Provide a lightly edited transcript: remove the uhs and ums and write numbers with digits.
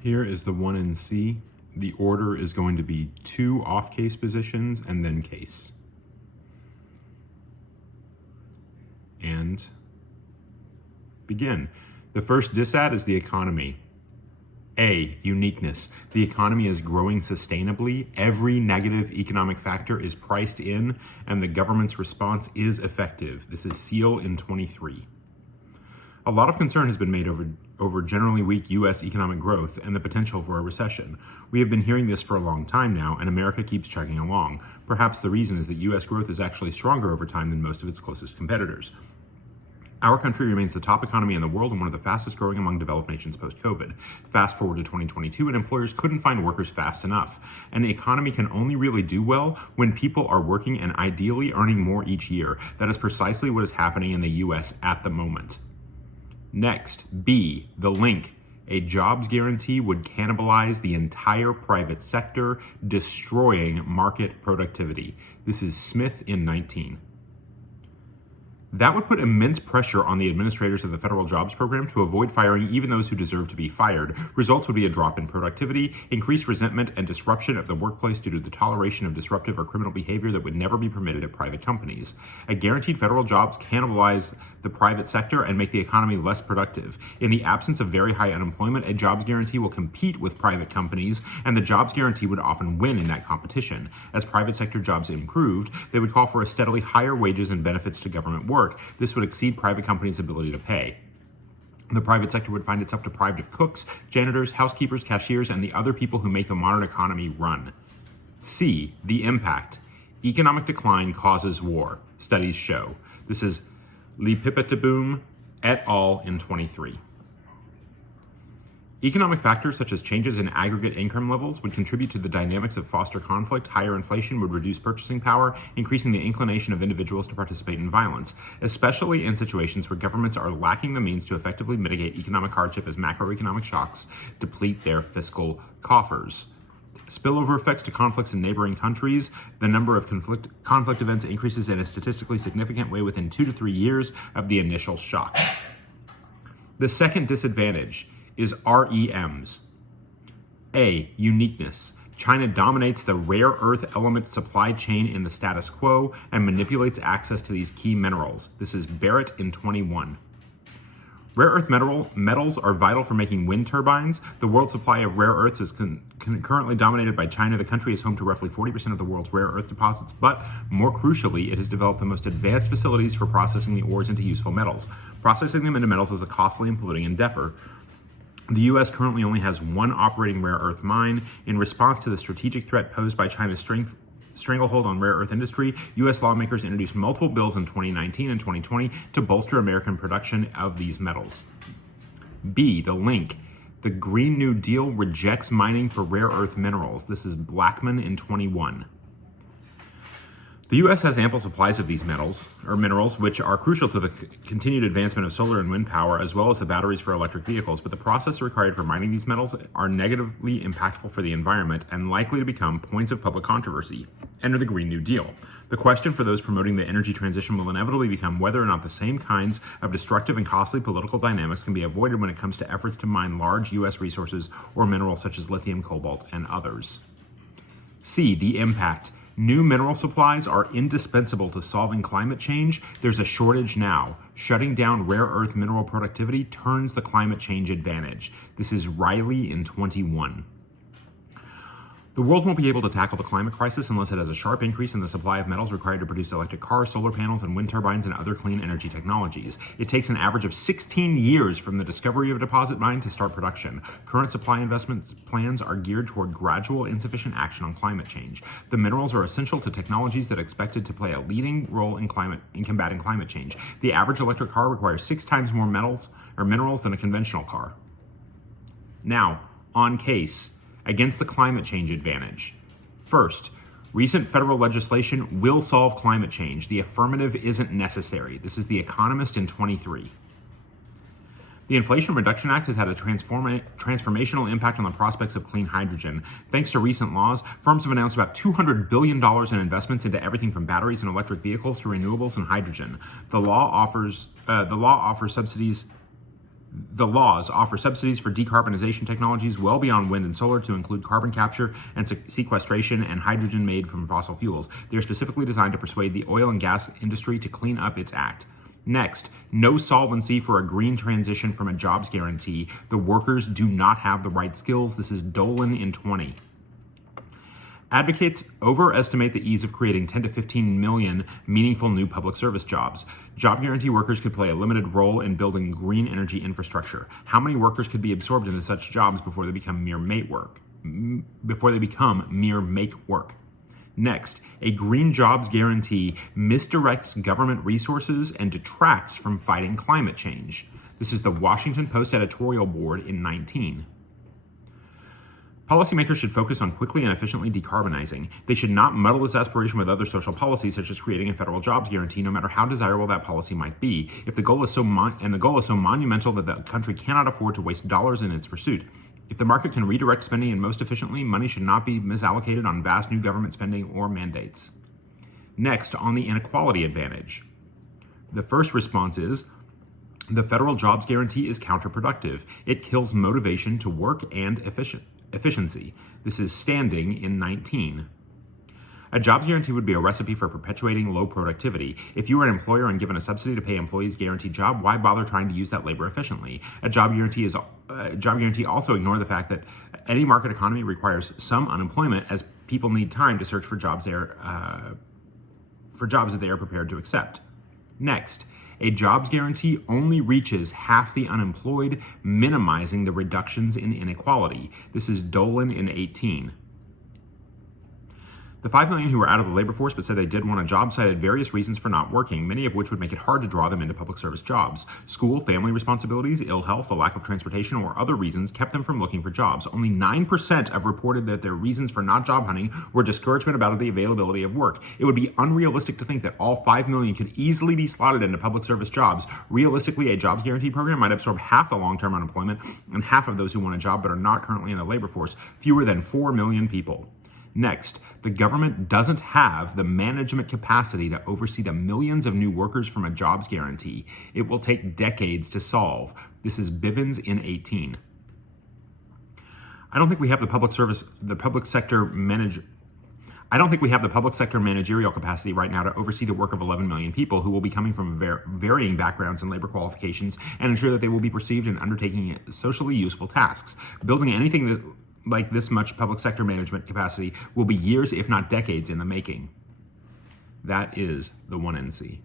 Here is the one in C. The order is going to be 2 off-case positions and then case. And begin. The first disad is the economy. A, uniqueness. The economy is growing sustainably. Every negative economic factor is priced in, and the government's response is effective. This is SEAL in 23. A lot of concern has been made over generally weak U.S. economic growth and the potential for a recession. We have been hearing this for a long time now, and America keeps chugging along. Perhaps the reason is that U.S. growth is actually stronger over time than most of its closest competitors. Our country remains the top economy in the world and one of the fastest growing among developed nations post-COVID. Fast forward to 2022, and employers couldn't find workers fast enough. And the economy can only really do well when people are working and ideally earning more each year. That is precisely what is happening in the U.S. at the moment. Next, B, the link. A jobs guarantee would cannibalize the entire private sector, destroying market productivity. This is Smith in 19. That would put immense pressure on the administrators of the federal jobs program to avoid firing even those who deserve to be fired. Results would be a drop in productivity, increased resentment, and disruption of the workplace due to the toleration of disruptive or criminal behavior that would never be permitted at private companies. A guaranteed federal jobs cannibalize the private sector and make the economy less productive. In the absence of very high unemployment, a jobs guarantee will compete with private companies, and the jobs guarantee would often win in that competition. As private sector jobs improved, they would call for a steadily higher wages and benefits to government work. This would exceed private companies' ability to pay. The private sector would find itself deprived of cooks, janitors, housekeepers, cashiers, and the other people who make the modern economy run. C, the impact. Economic decline causes war, studies show. This is Lipipataboom et al. In 23. Economic factors such as changes in aggregate income levels would contribute to the dynamics of foster conflict. Higher inflation would reduce purchasing power, increasing the inclination of individuals to participate in violence, especially in situations where governments are lacking the means to effectively mitigate economic hardship as macroeconomic shocks deplete their fiscal coffers. Spillover effects to conflicts in neighboring countries. The number of conflict events increases in a statistically significant way within 2 to 3 years of the initial shock. The second disadvantage is REMs. A, uniqueness. China dominates the rare earth element supply chain in the status quo and manipulates access to these key minerals. This is Barrett in 21. Rare earth metals are vital for making wind turbines. The world's supply of rare earths is currently dominated by China. The country is home to roughly 40% of the world's rare earth deposits, but more crucially, it has developed the most advanced facilities for processing the ores into useful metals. Processing them into metals is a costly and polluting endeavor. The U.S. currently only has one operating rare earth mine. In response to the strategic threat posed by China's stranglehold on rare earth industry, U.S. lawmakers introduced multiple bills in 2019 and 2020 to bolster American production of these metals. B, the link. The Green New Deal rejects mining for rare earth minerals. This is Blackman in 21. The U.S. has ample supplies of these minerals, which are crucial to the continued advancement of solar and wind power, as well as the batteries for electric vehicles, but the process required for mining these metals are negatively impactful for the environment and likely to become points of public controversy. Enter the Green New Deal. The question for those promoting the energy transition will inevitably become whether or not the same kinds of destructive and costly political dynamics can be avoided when it comes to efforts to mine large U.S. resources or minerals such as lithium, cobalt, and others. C, the impact. New mineral supplies are indispensable to solving climate change. There's a shortage now. Shutting down rare earth mineral productivity turns the climate change advantage. This is Riley in 21. The world won't be able to tackle the climate crisis unless it has a sharp increase in the supply of metals required to produce electric cars, solar panels, and wind turbines and other clean energy technologies. It takes an average of 16 years from the discovery of a deposit mine to start production. Current supply investment plans are geared toward gradual, insufficient action on climate change. The minerals are essential to technologies that are expected to play a leading role in combating climate change. The average electric car requires 6 times more minerals than a conventional car. Now, on case. Against the climate change advantage. First, recent federal legislation will solve climate change. The affirmative isn't necessary. This is The Economist in 23. The Inflation Reduction Act has had a transformational impact on the prospects of clean hydrogen. Thanks to recent laws, firms have announced about $200 billion in investments into everything from batteries and electric vehicles to renewables and hydrogen. The law offers subsidies The laws offer subsidies for decarbonization technologies well beyond wind and solar to include carbon capture and sequestration and hydrogen made from fossil fuels. They are specifically designed to persuade the oil and gas industry to clean up its act. Next, no solvency for a green transition from a jobs guarantee. The workers do not have the right skills. This is Dolan in 20. Advocates overestimate the ease of creating 10 to 15 million meaningful new public service jobs. Job guarantee workers could play a limited role in building green energy infrastructure. How many workers could be absorbed into such jobs before they become mere make work? Next, a green jobs guarantee misdirects government resources and detracts from fighting climate change. This is the Washington Post editorial board in 19. Policymakers should focus on quickly and efficiently decarbonizing. They should not muddle this aspiration with other social policies, such as creating a federal jobs guarantee, no matter how desirable that policy might be. If the goal is so monumental that the country cannot afford to waste dollars in its pursuit. If the market can redirect spending most efficiently, money should not be misallocated on vast new government spending or mandates. Next, on the inequality advantage. The first response is, the federal jobs guarantee is counterproductive. It kills motivation to work and efficiency. This is Standing in 19. A jobs guarantee would be a recipe for perpetuating low productivity. If you are an employer and given a subsidy to pay employees guaranteed job, why bother trying to use that labor efficiently? A job guarantee also ignore the fact that any market economy requires some unemployment, as people need time to search for jobs that they are prepared to accept. Next, a jobs guarantee only reaches half the unemployed, minimizing the reductions in inequality. This is Dolan in 18. The 5 million who were out of the labor force but said they did want a job cited various reasons for not working, many of which would make it hard to draw them into public service jobs. School, family responsibilities, ill health, a lack of transportation, or other reasons kept them from looking for jobs. Only 9% have reported that their reasons for not job hunting were discouragement about the availability of work. It would be unrealistic to think that all 5 million could easily be slotted into public service jobs. Realistically, a jobs guarantee program might absorb half the long-term unemployment and half of those who want a job but are not currently in the labor force, fewer than 4 million people. Next, the government doesn't have the management capacity to oversee the millions of new workers from a jobs guarantee. It will take decades to solve. This is Bivens in 18. I don't think we have the public sector managerial capacity right now to oversee the work of 11 million people who will be coming from varying backgrounds and labor qualifications and ensure that they will be perceived in undertaking socially useful tasks. Building anything like this much public sector management capacity will be years, if not decades, in the making. That is the 1NC.